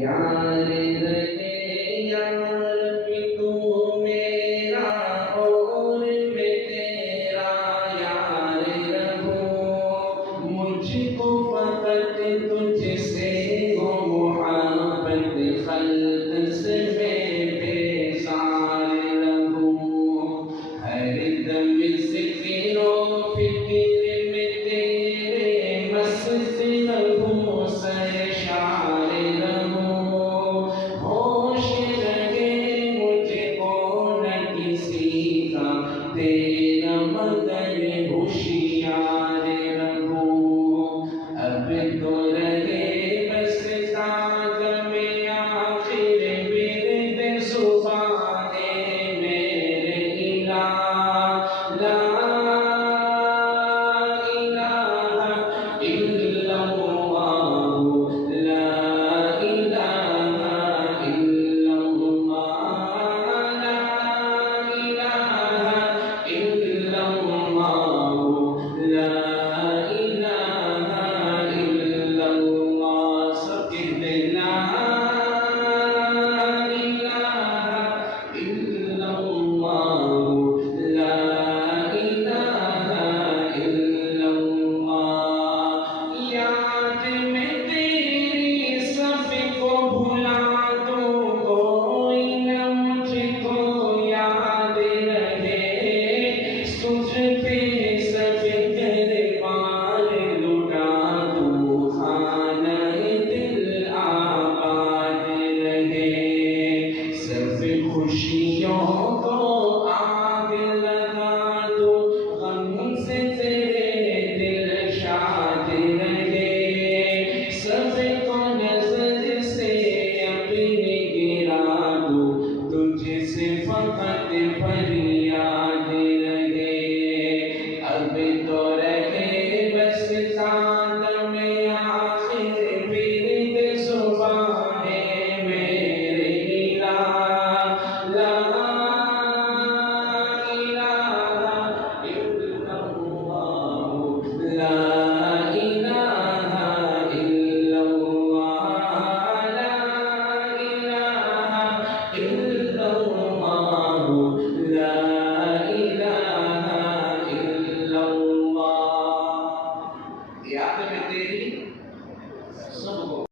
यार रहे यार भी तू मेरा और मैं तेरा यार रहूं मुझको फकत तुझसे हो मोहब्बत खल्क से मैं बेजार रहूं हर दम ज़िक्र फिक्र में तेरे मस्त रहूं सरशार रहूं होश रहे मुझको न किसी का तेरा मगर होशियार रहूं अब तो रहे बस साथ में आखिर बिरद सुबाने मेरे इलाह ला इलाहा इल्लल्लाह ला इलाहा इल्लल्लाह ला इलाहा इल्लल्लाह ला इलाहा इल्लल्लाह सब कहते ला इलाहा इल्लल्लाह ला इलाहा इल्लल्लाह याद में तेरी सबको भुला दो कोई न मुझको याद रहे तुझ पे सब दरबार लुटा दूं खाना दिल आबाद रहे सब खुशियों को आग लगा दो गम से तेरे दिल शाद रहे सबको नजर से अपने गिरा दो तुझसे फकत फरियाद रहे अब तो रहे बस साथ में आखिर बिरद सुबाने मेरे इलाह ला इलाहा इल्लल्लाह ला इलाहा इल्लल्लाह ला इलाहा